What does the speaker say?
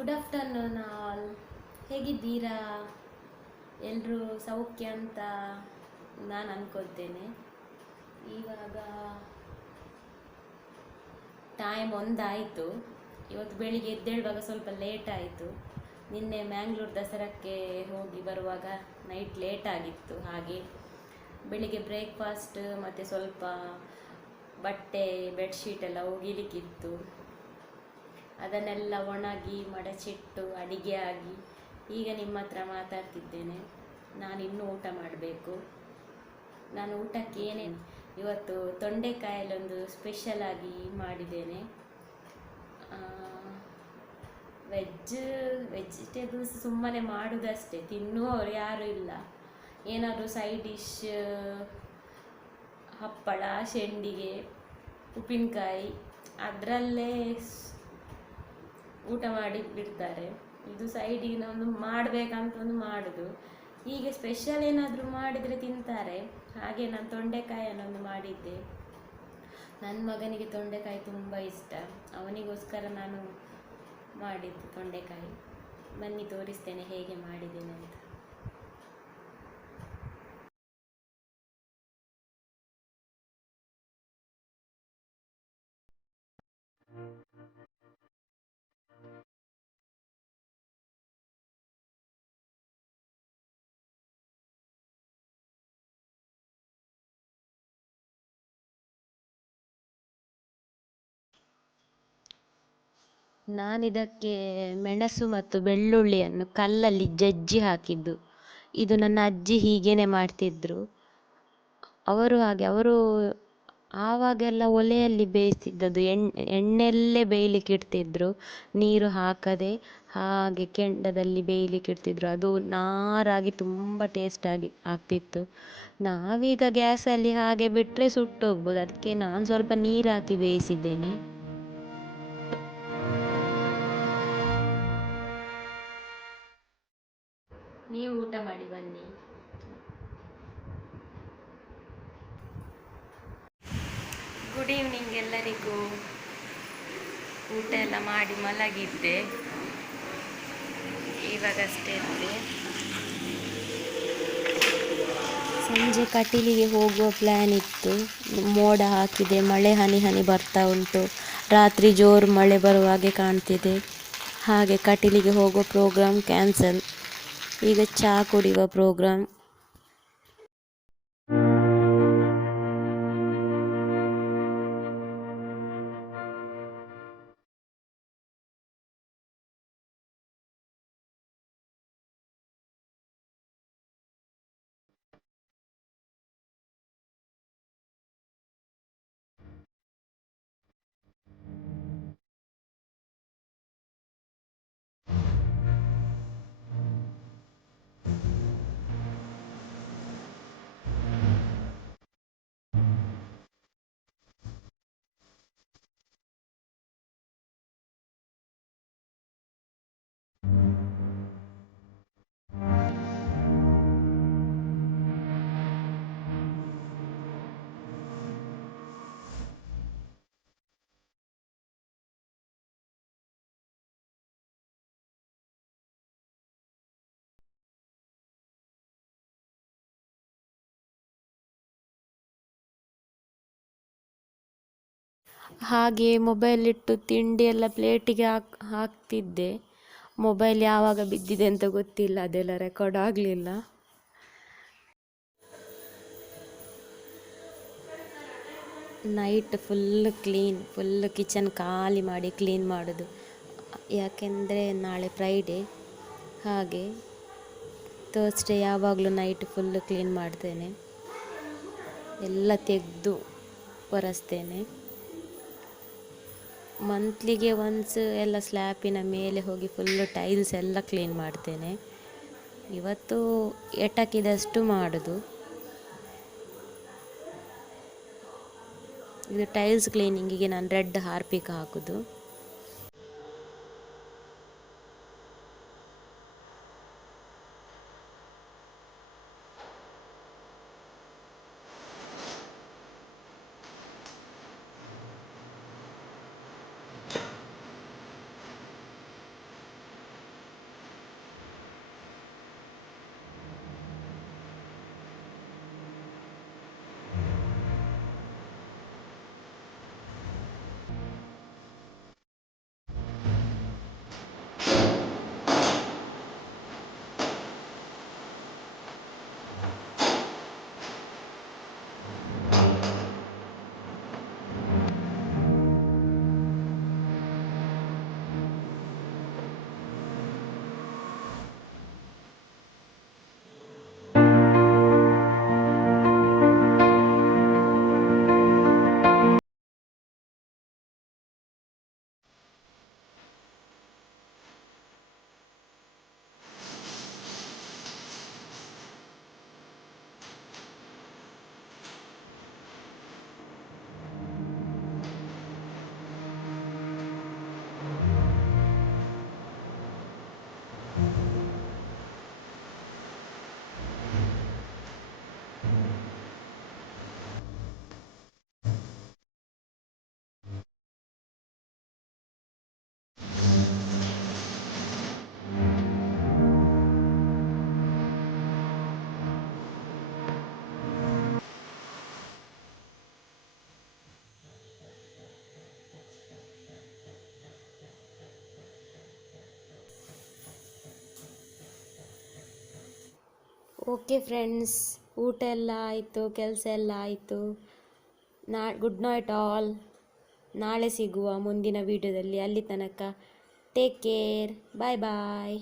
Good afternoon all. ಹೇಗಿದ್ದೀರಾ? ಎಲ್ಲರೂ ಸೌಖ್ಯ ಅಂತ ನಾನು ಅನ್ಕೊಳ್ತೇನೆ. ಇವಾಗ ಟೈಮ್ ಒಂದಾಯಿತು. ಇವತ್ತು ಬೆಳಿಗ್ಗೆ ಎದ್ದೇಳುವಾಗ ಸ್ವಲ್ಪ ಲೇಟ್ ಆಯಿತು. ನಿನ್ನೆ ಮ್ಯಾಂಗ್ಳೂರು ದಸರಾಕ್ಕೆ ಹೋಗಿ ಬರುವಾಗ ನೈಟ್ ಲೇಟ್ ಆಗಿತ್ತು. ಹಾಗೆ ಬೆಳಿಗ್ಗೆ ಬ್ರೇಕ್ಫಾಸ್ಟ್ ಮತ್ತು ಸ್ವಲ್ಪ ಬಟ್ಟೆ ಬೆಡ್ಶೀಟ್ ಎಲ್ಲ ಒಗಿಲಿಕ್ಕಿತ್ತು. ಅದನ್ನೆಲ್ಲ ಒಣಗಿ ಮಡಚಿಟ್ಟು ಅಡಿಗೆ ಆಗಿ ಈಗ ನಿಮ್ಮ ಹತ್ರ ಮಾತಾಡ್ತಿದ್ದೇನೆ. ನಾನಿನ್ನೂ ಊಟ ಮಾಡಬೇಕು. ನಾನು ಊಟಕ್ಕೆ ಏನೇನು ಇವತ್ತು ತೊಂಡೆಕಾಯಲ್ಲೊಂದು ಸ್ಪೆಷಲ್ ಆಗಿ ಮಾಡಿದ್ದೇನೆ. ವೆಜಿಟೇಬಲ್ಸ್ ಸುಮ್ಮನೆ ಮಾಡೋದಷ್ಟೇ, ತಿನ್ನುವವರು ಯಾರೂ ಇಲ್ಲ. ಏನಾದರೂ ಸೈಡ್ ಡಿಶ್, ಹಪ್ಪಳ, ಶೆಂಡಿಗೆ, ಉಪ್ಪಿನಕಾಯಿ ಅದರಲ್ಲೇ ಊಟ ಮಾಡಿ ಬಿಡ್ತಾರೆ. ಇದು ಸೈಡಿಗೆ ಒಂದು ಮಾಡಬೇಕಂತ ಒಂದು ಮಾಡೋದು. ಹೀಗೆ ಸ್ಪೆಷಲ್ ಏನಾದರೂ ಮಾಡಿದರೆ ತಿಂತಾರೆ. ಹಾಗೆ ನಾನು ತೊಂಡೆಕಾಯನ್ನೊಂದು ಮಾಡಿದ್ದೆ. ನನ್ನ ಮಗನಿಗೆ ತೊಂಡೆಕಾಯಿ ತುಂಬ ಇಷ್ಟ. ಅವನಿಗೋಸ್ಕರ ನಾನು ಮಾಡಿದ್ದು ತೊಂಡೆಕಾಯಿ. ಬನ್ನಿ ತೋರಿಸ್ತೇನೆ ಹೇಗೆ ಮಾಡಿದ್ದೇನೆ ಅಂತ. ನಾನಿದಕ್ಕೆ ಮೆಣಸು ಮತ್ತು ಬೆಳ್ಳುಳ್ಳಿಯನ್ನು ಕಲ್ಲಲ್ಲಿ ಜಜ್ಜಿ ಹಾಕಿದ್ದು. ಇದು ನನ್ನ ಅಜ್ಜಿ ಹೀಗೇನೆ ಮಾಡ್ತಿದ್ರು. ಅವರು ಆವಾಗೆಲ್ಲ ಒಲೆಯಲ್ಲಿ ಬೇಯಿಸ್ತಿದ್ದದ್ದು. ಎಣ್ಣೆಯಲ್ಲೇ ಬೇಯಲಿಕ್ಕೆ ಇಡ್ತಿದ್ರು, ನೀರು ಹಾಕದೆ ಹಾಗೆ ಕೆಂಡದಲ್ಲಿ ಬೇಯಲಿಕ್ಕೆ ಇಡ್ತಿದ್ರು. ಅದು ನಾರಾಗಿ ತುಂಬ ಟೇಸ್ಟಾಗಿ ಆಗ್ತಿತ್ತು. ನಾವೀಗ ಗ್ಯಾಸಲ್ಲಿ ಹಾಗೆ ಬಿಟ್ಟರೆ ಸುಟ್ಟೋಗ್ಬೋದು. ಅದಕ್ಕೆ ನಾನು ಸ್ವಲ್ಪ ನೀರು ಹಾಕಿ ಬೇಯಿಸಿದ್ದೇನೆ. ನೀವು ಊಟ ಮಾಡಿ ಬನ್ನಿ. ಗುಡ್ ಈವ್ನಿಂಗ್ ಎಲ್ಲರಿಗೂ. ಊಟ ಎಲ್ಲ ಮಾಡಿ ಮಲಗಿದ್ದೆ, ಇವಾಗಷ್ಟೇ ಎದ್ದೆ. ಸಂಜೆ ಕಟೀಲಿಗೆ ಹೋಗುವ ಪ್ಲ್ಯಾನ್ ಇತ್ತು. ಮೋಡ ಹಾಕಿದೆ, ಮಳೆ ಹನಿ ಹನಿ ಬರ್ತಾ ಉಂಟು. ರಾತ್ರಿ ಜೋರು ಮಳೆ ಬರುವ ಹಾಗೆ ಕಾಣ್ತಿದೆ. ಹಾಗೆ ಕಟೀಲಿಗೆ ಹೋಗೋ ಪ್ರೋಗ್ರಾಮ್ ಕ್ಯಾನ್ಸಲ್. ಈಗ ಚಹಾ ಕುಡಿಯುವ ಪ್ರೋಗ್ರಾಮ್. ಹಾಗೆ ಮೊಬೈಲ್ ಇಟ್ಟು ತಿಂಡಿ ಎಲ್ಲ ಪ್ಲೇಟಿಗೆ ಹಾಕ್ತಿದ್ದೆ. ಮೊಬೈಲ್ ಯಾವಾಗ ಬಿದ್ದಿದೆ ಅಂತ ಗೊತ್ತಿಲ್ಲ, ಅದೆಲ್ಲ ರೆಕಾರ್ಡ್ ಆಗಲಿಲ್ಲ. ನೈಟ್ ಫುಲ್ ಕಿಚನ್ ಖಾಲಿ ಮಾಡಿ ಕ್ಲೀನ್ ಮಾಡೋದು. ಯಾಕೆಂದರೆ ನಾಳೆ ಫ್ರೈಡೇ, ಹಾಗೆ ಥರ್ಸ್ಡೇ ಯಾವಾಗಲೂ ನೈಟ್ ಫುಲ್ ಕ್ಲೀನ್ ಮಾಡ್ತೇನೆ. ಎಲ್ಲ ತೆಗೆದು ಒರೆಸ್ತೇನೆ. ಮಂತ್ಲಿಗೆ ಒನ್ಸ್ ಎಲ್ಲ ಸ್ಲ್ಯಾಪಿನ ಮೇಲೆ ಹೋಗಿ ಫುಲ್ಲು ಟೈಲ್ಸ್ ಎಲ್ಲ ಕ್ಲೀನ್ ಮಾಡ್ತೇನೆ. ಇವತ್ತು ಎಟಕಿದಷ್ಟು ಮಾಡೋದು. ಇದು ಟೈಲ್ಸ್ ಕ್ಲೀನಿಂಗಿಗೆ ನಾನು ರೆಡ್ ಹಾರ್ಪಿಕ್ ಹಾಕೋದು. ಓಕೆ ಫ್ರೆಂಡ್ಸ್, ಊಟ ಎಲ್ಲ ಆಯಿತು, ಕೆಲಸ ಎಲ್ಲ ಆಯಿತು. Good night all. ನಾಳೆ ಸಿಗುವ ಮುಂದಿನ ವೀಡಿಯೋದಲ್ಲಿ. ಅಲ್ಲಿ ತನಕ ಟೇಕ್ ಕೇರ್. ಬಾಯ್ ಬಾಯ್.